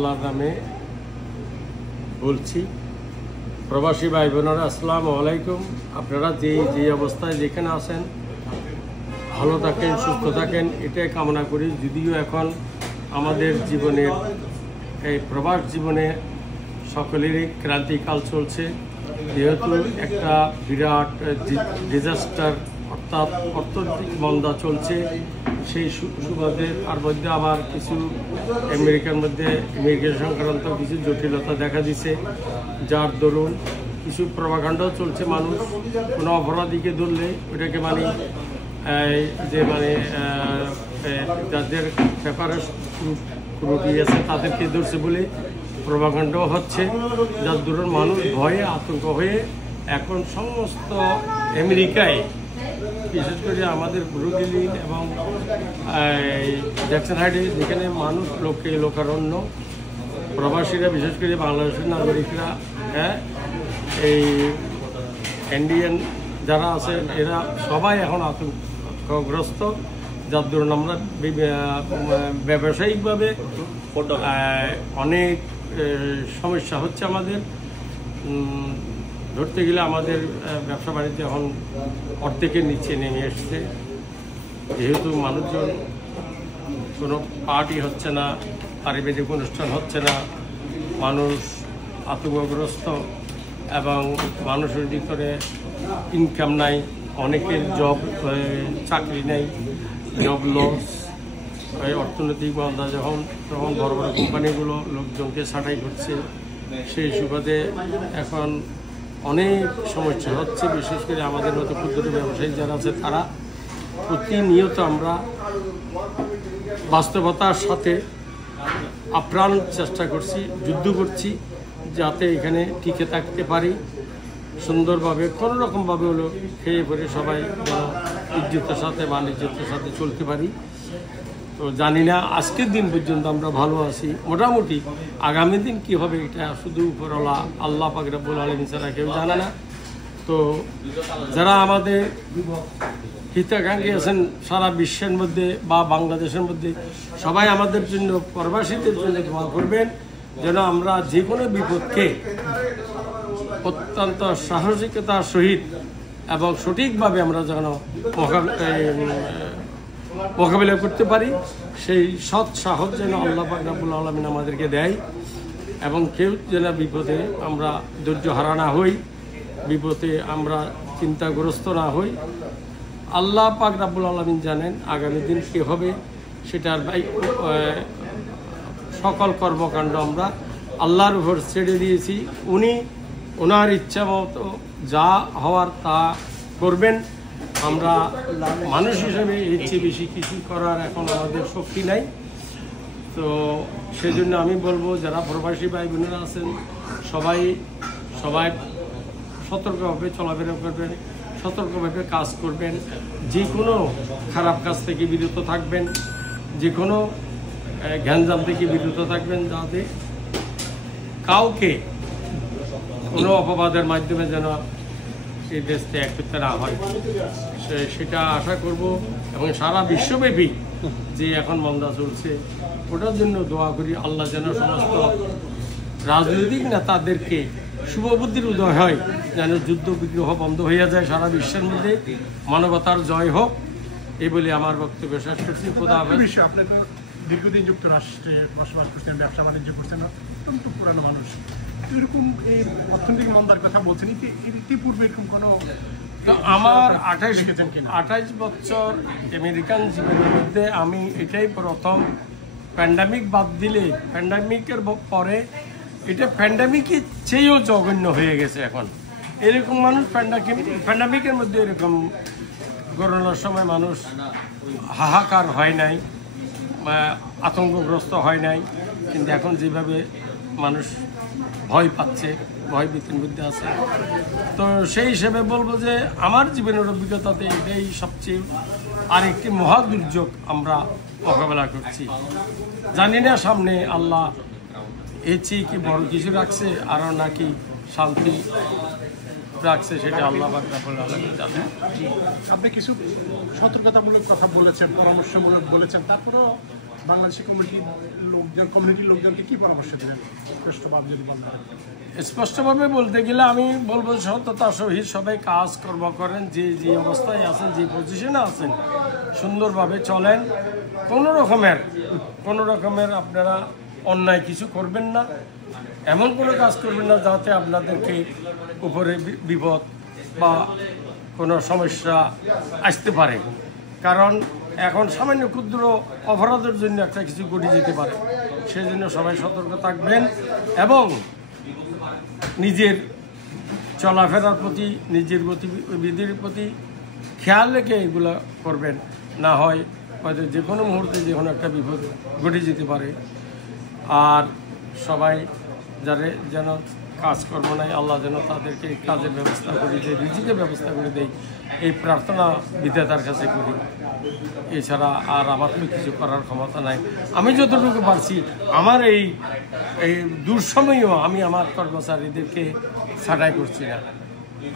আল্লাহর নামে বলছি, প্রবাসী ভাই বোনেরা আসসালামু আলাইকুম। আপনারা যে অবস্থায় যেখানে আছেন ভালো থাকেন, সুস্থ থাকেন, এটাই কামনা করি। যদিও এখন আমাদের জীবনের এই প্রবাস জীবনে সকলেরই ক্রান্তিকাল চলছে, যেহেতু একটা বিরাট ডিজাস্টার অর্থাৎ অর্থনৈতিক মন্দা চলছে, সেই সুবাদে তার মধ্যে আবার কিছু আমেরিকার মধ্যে ইমিগ্রেশন সংক্রান্ত কিছু জটিলতা দেখা দিছে, যার দরুন কিছু প্রভাকাণ্ডও চলছে। মানুষ কোনো অপরাধীকে ধরলে ওটাকে যাদের পেপারে ত্রুটি আছে তাদেরকে ধরছে বলে প্রভাকাণ্ড হচ্ছে, যার দরুন মানুষ ভয়ে আতঙ্ক হয়ে এখন সমস্ত আমেরিকায়, বিশেষ করে আমাদের ব্রুকলিন এবং জ্যাকসন হাইটে, যেখানে মানুষ লোকারণ্য, প্রবাসীরা বিশেষ করে বাংলাদেশের নাগরিকরা, এই ইন্ডিয়ান যারা আছে এরা সবাই এখন আতঙ্কগ্রস্ত, যার দরুন আমরা ব্যবসায়িকভাবে অনেক সমস্যা হচ্ছে আমাদের। ধরতে গেলে আমাদের ব্যবসা বাণিজ্য এখন অর্ধেকের নিচে নেমে এসছে, যেহেতু মানুষজন কোনো পার্টি হচ্ছে না, পারিবারিক অনুষ্ঠান হচ্ছে না, মানুষ আতঙ্কগ্রস্ত এবং মানুষের ভিতরে ইনকাম নাই, অনেকের চাকরি নাই, জব লস, অর্থনৈতিক মন্দা তখন বড় বড় কোম্পানিগুলো লোকজনকে ছাঁটাই করছে, সেই সুবাদে এখন অনেক সমস্যা হচ্ছে। বিশেষ করে আমাদের মতো ক্ষুদ্র ব্যবসায়ী যারা আছে তারা প্রতিনিয়ত আমরা বাস্তবতার সাথে আপ্রাণ চেষ্টা করছি, যুদ্ধ করছি, যাতে এখানে টিকে থাকতে পারি সুন্দরভাবে, কোনো রকমভাবে হলো খেয়ে পরে সবাই যেন ইজ্জতের সাথে বাণিজ্যের সাথে চলতে পারি। তো জানি না আজকের দিন পর্যন্ত আমরা ভালো আছি, মোটামুটি আগামী দিন কী হবে এটা শুধু উপরওয়ালা আল্লাহ পাক রব্বুল আলামিন ছাড়া কেউ জানে না। তো যারা আমাদের হিতাকাঙ্ক্ষী আছেন সারা বিশ্বের মধ্যে বা বাংলাদেশের মধ্যে, সবাই আমাদের জন্য, প্রবাসীদের জন্য দোয়া করবেন, যেন আমরা যে কোনো বিপদকে অত্যন্ত সাহসিকতার সহিত এবং সঠিকভাবে আমরা যেন মোকাবিলা করতে পারি। সেই সৎ সাহস যেন আল্লাহ পাক রব্বুল আলামিন আমাদেরকে দেয়, এবং কেউ যেন বিপদে আমরা ধৈর্য হারা না হই, বিপদে আমরা চিন্তাগ্রস্ত না হই। আল্লাহ পাক রব্বুল আলামিন জানেন আগামী দিন কী হবে, সেটার সকল কর্মকাণ্ড আমরা আল্লাহর উপর ছেড়ে দিয়েছি। উনি ওনার ইচ্ছা মতো যা হওয়ার তা করবেন। আমরা মানুষ হিসেবে এর চেয়ে বেশি কিছু করার এখন আমাদের শক্তি নাই। তো সেজন্য আমি বলবো, যারা প্রবাসী ভাই বোনেরা আছেন সবাই সতর্কভাবে চলাফেরা করবেন, সতর্কভাবে কাজ করবেন, যে কোনো খারাপ কাজ থেকে বিরত থাকবেন, যে কোনো গ্যাঞ্জাম থেকে বিরত থাকবেন, যাতে কাউকে কোনো অপবাদের মাধ্যমে যেন এই দেশ ত্যাগ করতে না হয়, সেটা আশা করব। এবং সারা বিশ্বব্যাপী যে এখন মন্দা চলছে ওটার জন্য দোয়া করি, আল্লাহ যেন সমস্ত রাজনৈতিক নেতাদেরকে শুভবুদ্ধির উদয় হয়, যেন যুদ্ধ বিগ্রহ বন্ধ হয়ে যায় সারা বিশ্বের মধ্যে, মানবতার জয় হোক, এই বলে আমার বক্তব্য শেষ করছি। খোদা হাফেজ। আপনি তো দীর্ঘদিন যুক্তরাষ্ট্রে বসবাস করছেন, ব্যবসা বাণিজ্য করছেন, অত্যন্ত পুরানো মানুষ, এরকম এই অর্থনৈতিক মন্দার কথা বলছেন, ইতিপূর্বে এরকম কোনো? তো আমার 28 বছর আমেরিকান জীবনের মধ্যে আমি এটাই প্রথম, প্যান্ডামিক বাদ দিলে, প্যান্ডামিকের পরে এটা প্যান্ডামিকের চেয়েও জঘন্য হয়ে গেছে এখন। এরকম মানুষ প্যান্ডামিকের মধ্যে এরকম করোনার সময় মানুষ হাহাকার হয় নাই, আতঙ্কগ্রস্ত হয় নাই, কিন্তু এখন যেভাবে মানুষ ভয় পাচ্ছে, ভয় ভীতির মধ্যে আছে। তো সেই হিসেবে বলবো যে আমার জীবনের অভিজ্ঞতাতে এটাই সবচেয়ে আরেকটি মহা দুর্যোগ আমরা মোকাবেলা করছি। জানি না সামনে আল্লাহ এর চেয়ে কি বড় কিছু রাখছে, আরও নাকি শান্তি রাখছে, সেটা আল্লাহ পাক রব্বুল আলামিন জানেন। আপনি কিছু সতর্কতামূলক কথা বলেছেন, পরামর্শমূলক বলেছেন, তারপরেও বাংলাদেশি কমিউনিটির লোকজনকে কি পরামর্শ দেবেন স্পষ্টভাবে যদি বলেন? স্পষ্টভাবে বলতে গেলে আমি বলবো সততা সহিত সবাই কাজ কর্ম করেন, যে যে অবস্থায় আছেন, যে পজিশনে আছেন সুন্দরভাবে চলেন। কোনো রকমের আপনারা অন্যায় কিছু করবেন না, এমন কোনো কাজ করবেন না যাতে আপনাদেরকে উপরে বিপদ বা কোনো সমস্যা আসতে পারে। কারণ এখন সামান্য ক্ষুদ্র অপরাধের জন্য একটা কিছু ঘটে যেতে পারে, সেজন্য সবাই সতর্ক থাকবেন এবং নিজের চলাফেরার প্রতি, নিজের গতিবিধির প্রতি খেয়াল রেখে এগুলো করবেন। না হয় হয়তো যে কোনো মুহূর্তে যে কোনো একটা বিপদ ঘটে যেতে পারে। আর সবাই যেন কাজকর্ম নাই, আল্লাহ যেন তাদেরকে কাজের ব্যবস্থা করে দেয়, রিজিকের ব্যবস্থা করে দেয়, এই প্রার্থনা বিধাতার কাছে করি। এছাড়া আর আমার তো কিছু করার ক্ষমতা নাই। আমি যতটুকু পারছি আমার এই দুঃসময়েও আমি আমার কর্মচারীদেরকে ছাঁটাই করছি না,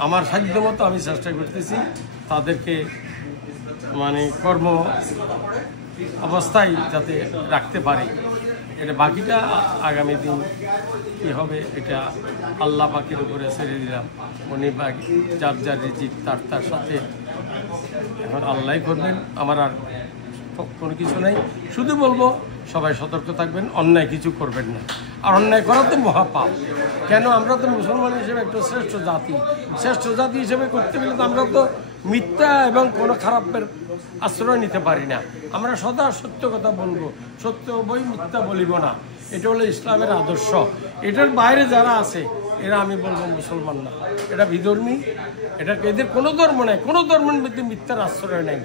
আমার সাধ্য মতো আমি চেষ্টা করতেছি তাদেরকে মানে কর্ম অবস্থায় যাতে রাখতে পারি। এটা বাকিটা আগামী দিন কী হবে এটা আল্লাহ পাকের উপরে ছেড়ে দিলাম। উনি যার রিজিক তার সাথে এখন আল্লাহ করবেন, আমার আর কোনো কিছু নেই। শুধু বলবো সবাই সতর্ক থাকবেন, অন্যায় কিছু করবেন না। আর অন্যায় করা তো মহাপাপ। কেন? আমরা তো মুসলমান হিসেবে একটা শ্রেষ্ঠ জাতি হিসেবে করতে গেলে তো আমরা তো মিথ্যা এবং কোনো খারাপের আশ্রয় নিতে পারি না। আমরা সদা সত্য কথা বলবো, সত্য বই মিথ্যা বলিব না। এটা হলো ইসলামের আদর্শ। এটার বাইরে যারা আছে এরা আমি বলবো মুসলমান না, এটা বিধর্মী। এদের কোনো ধর্ম নেই, কোনো ধর্মের মধ্যে মিথ্যার আশ্রয় নেই।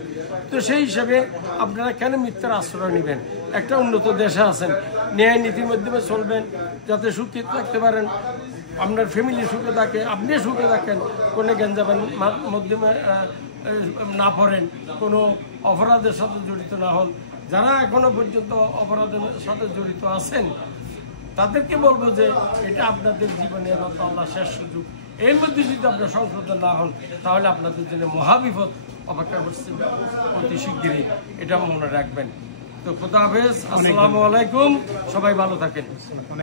তো সেই হিসাবে আপনারা কেন মিথ্যার আশ্রয় নেবেন? একটা উন্নত দেশে আছেন, ন্যায় নীতির মাধ্যমে চলবেন যাতে সুখে থাকতে পারেন, আপনার ফ্যামিলি সুখে থাকে, আপনি সুখে থাকেন, কোনো গ্যাঞ্জামের মাধ্যমে না পড়েন, কোনো অপরাধের সাথে জড়িত না হন। যারা এখনো পর্যন্ত অপরাধের সাথে জড়িত আছেন তাদেরকে বলবো যে এটা আপনাদের জীবনের মতো আল্লাহ শেষ সুযোগ। এর মধ্যে যদি আপনার সংশোধন না হন তাহলে আপনাদের জন্য মহাবিপদ অপেক্ষা করছে অতি শিগগিরই, এটা মনে রাখবেন। তো খোদা হাফেজ, আসসালামু আলাইকুম, সবাই ভালো থাকেন।